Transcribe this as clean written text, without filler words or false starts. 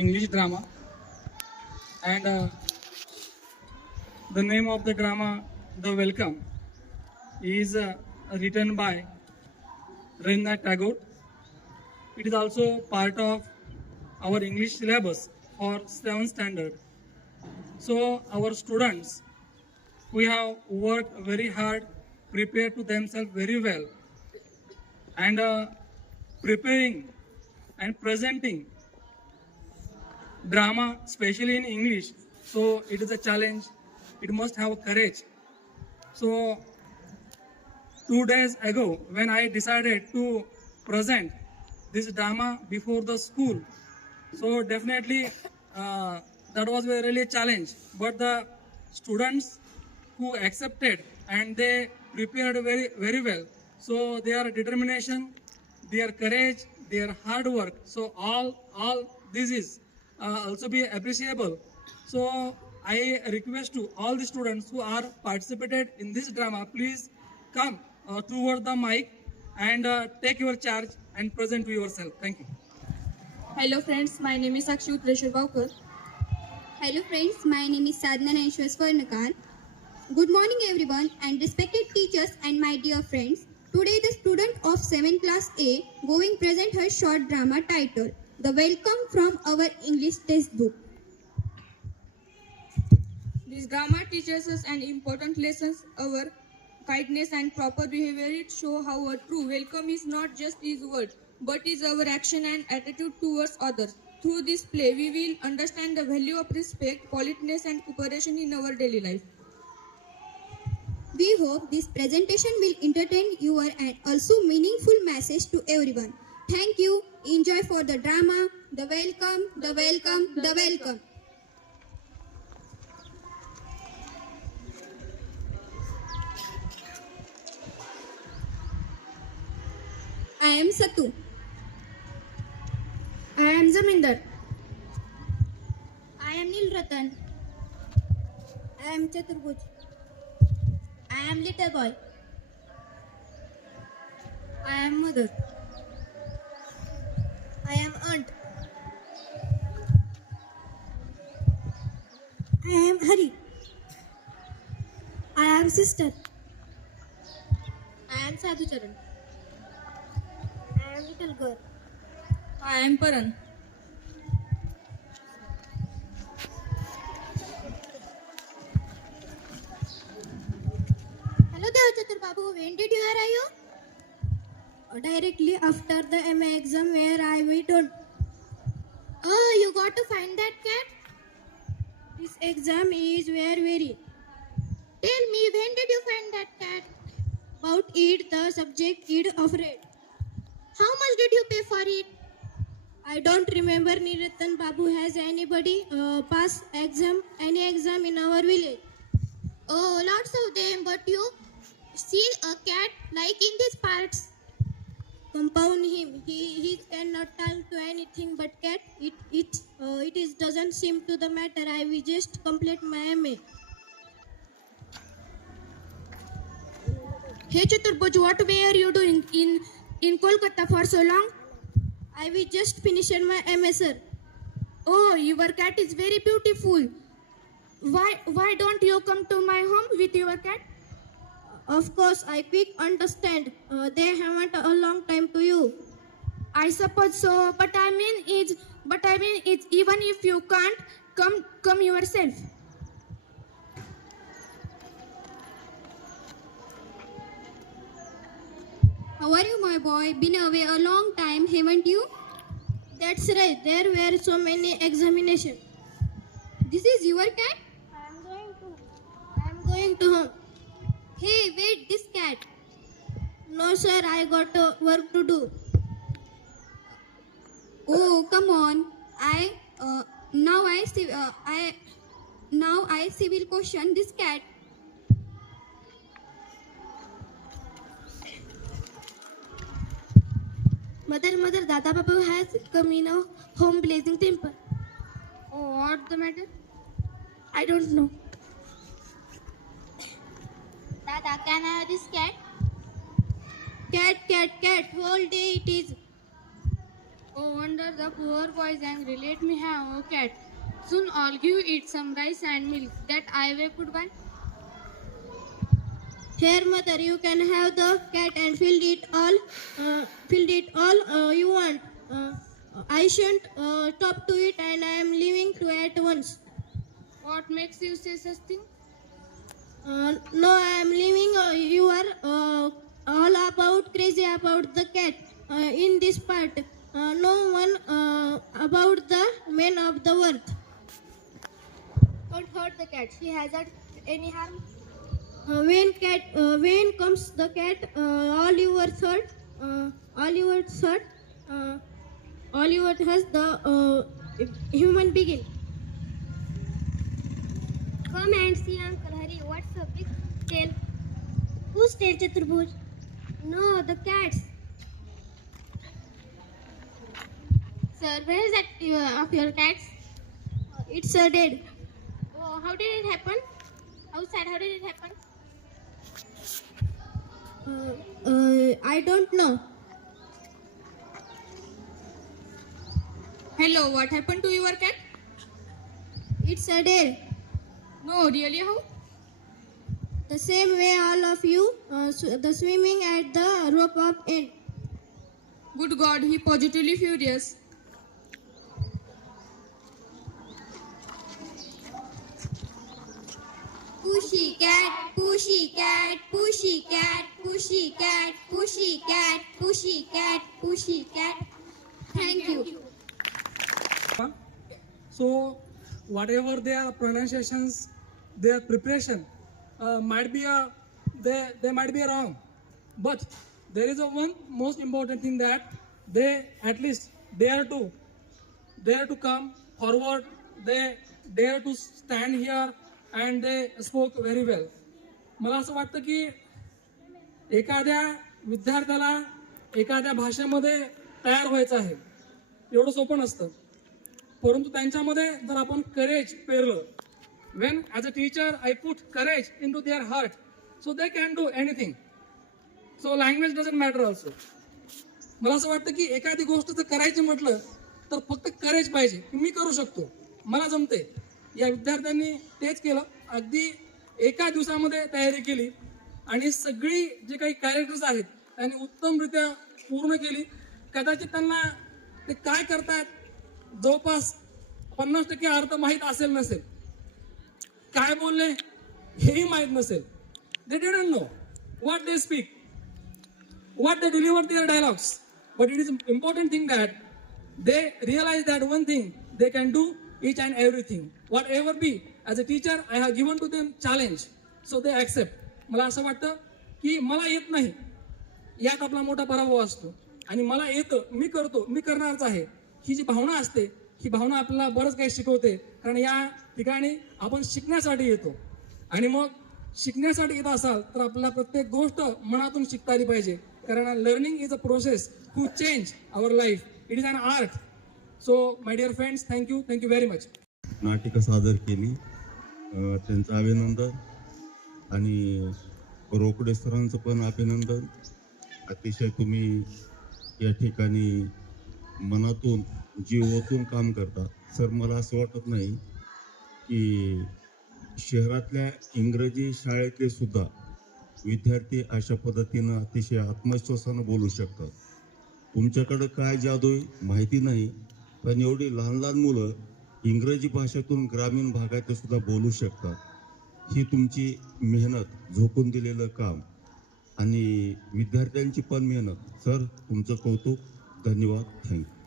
English drama, and the name of the drama, The Welcome, is written by Rabindranath Tagore. It is also part of our English syllabus for 7th standard. So our students, we have worked very hard, prepared to themselves very well, and preparing and presenting drama, especially in English. So it is a challenge. It must have courage. So 2 days ago, when I decided to present this drama before the school, so definitely that was a really challenge. But the students who accepted and they prepared very well. So their determination, their courage, their hard work. So all this is also be appreciable. So I request to all the students who are participated in this drama, please come toward the mic and take your charge and present to yourself. Thank you. Hello friends, my name is Sakshi Utreshwar Baukar. Hello friends, my name is Sadhana Naneshwar Swarnakar. Good morning everyone and respected teachers and my dear friends. Today the student of 7th class A going present her short drama titled The Welcome from our English textbook. This drama teaches us an important lessons our kindness and proper behavior. It shows how a true welcome is not just his word, but is our action and attitude towards others. Through this play, we will understand the value of respect, politeness and cooperation in our daily life. We hope this presentation will entertain you and also meaningful message to everyone. Thank you. Enjoy for the drama. The welcome, the welcome, the welcome. I am Satu. I am Zaminder. I am Nil Ratan. I am Chaturbhuj. I am little boy. I am Mother. I am aunt. I am Hari. I am sister. I am Sadhucharan. I am little girl. I am Paran. Hello there, Chatur Babu. When did you arrive? Directly after the MA exam where I went on. Oh, you got to find that cat? This exam is very. Tell me, when did you find that cat? About it, the subject kid afraid. How much did you pay for it? I don't remember. Niratan Babu, has anybody pass exam, any exam in our village? Oh, lots of them, but you see a cat like in these parts. Compound him. He cannot talk to anything but cat. It is doesn't seem to the matter. I will just complete my MA. Hey Chaturbhuj, what were you doing in Kolkata for so long? I will just finish my MA, sir. Oh, your cat is very beautiful. Why don't you come to my home with your cat? Of course, I quick understand. They haven't a long time to you. I suppose so, but I mean it's even if you can't come yourself. How are you, my boy? Been away a long time, haven't you? That's right. There were so many examinations. This is your cat? I am going to home. Hey, wait, this cat. No, sir. I got work to do. Oh, come on. Now I civil question this cat. Mother, Dada Babu has come in a home blazing temple. Oh, what's the matter? I don't know. Dada, can I have this cat? Cat. Whole day it is. Oh wonder the poor boy is angry. Let me have a cat. Soon I'll give it some rice and milk that I will put by. Here, mother, you can have the cat and filled it all you want. I shan't talk to it, and I am leaving to at once. What makes you say such thing? No, I am leaving. You are all about crazy about the cat in this part. No one about the men of the world. Don't hurt the cat. She hasn't any harm. When comes the cat, all your thought has the human being. Come and see Uncle Hari. What's a big tail? Whose tail, Chaturbhuj? No, the cat's. Sir, where is that of your cats? It's dead. Oh, how did it happen? How sad, how did it happen? I don't know. Hello, what happened to your cat? It's dead. No, really, how? The same way all of you, the swimming at the rope of end. Good God, he positively furious. Pushy cat, pushy cat, pushy cat, pushy cat, pushy cat, pushy cat, pushy cat. Thank you. So whatever their pronunciations, their preparation might be they might be wrong, but there is a one most important thing that they at least dare to come forward. They dare to stand here and they spoke very well. मला असं वाटतं की एखाद्या विद्यार्थ्याला एखाद्या भाषेमध्ये तयार व्हायचं आहे एवढं सोपं नसतं, परंतु त्यांच्यामध्ये जर आपण करेज पेरलं, when as a teacher I put courage into their heart, so they can do anything. So language doesn't matter also. मला असं वाटतं की एखादी गोष्ट जर करायची म्हटलं तर फक्त करेज पाहिजे की मी करू शकतो, मला जमते. या विद्यार्थ्यांनी तेच केलं. अगदी एका दिवसामध्ये तयारी केली आणि सगळी जे काही कॅरेक्टर्स आहेत त्यांनी उत्तमरित्या पूर्ण केली. कदाचित त्यांना ते काय करतात जवळपास 50% अर्थ माहीत असेल नसेल, काय बोलले हेही माहीत नसेल. They didn't know what they speak, what they deliver their dialogues, but it is important thing that they realize that one thing they can do each and everything, whatever be. As a teacher I have given to them challenge, so they accept. मला असं वाटतं की मला येत नाही यात आपला मोठा पराभव असतो, आणि मला येतं, मी करतो, मी करणारच आहे, ही जी भावना असते ही भावना आपल्याला बरंच काही शिकवते. कारण या ठिकाणी आपण शिकण्यासाठी येतो, आणि मग शिकण्यासाठी येत असाल तर आपल्याला प्रत्येक गोष्ट मनातून शिकता आली पाहिजे. कारण learning is a process to change our life. It is an art. So my dear friends, thank you very much. नाटिका सादर केली, त्यांचं अभिनंदन, आणि रोकडे सरांचं पण अभिनंदन. अतिशय तुम्ही या ठिकाणी मनातून जीव ओतून काम करता. सर, मला असं वाटत नाही की शहरातल्या इंग्रजी शाळेतले सुद्धा विद्यार्थी अशा पद्धतीनं अतिशय आत्मविश्वासानं बोलू शकतात. तुमच्याकडं काय जादू आहे माहिती नाही, पण एवढी लहान लहान मुलं इंग्रजी भाषेतून ग्रामीण भागात सुद्धा बोलू शकतात. ही तुमची मेहनत, झोकून दिलेलं काम, आणि विद्यार्थ्यांची पण मेहनत. सर, तुमचं कौतुक. धन्यवाद. थँक्यू.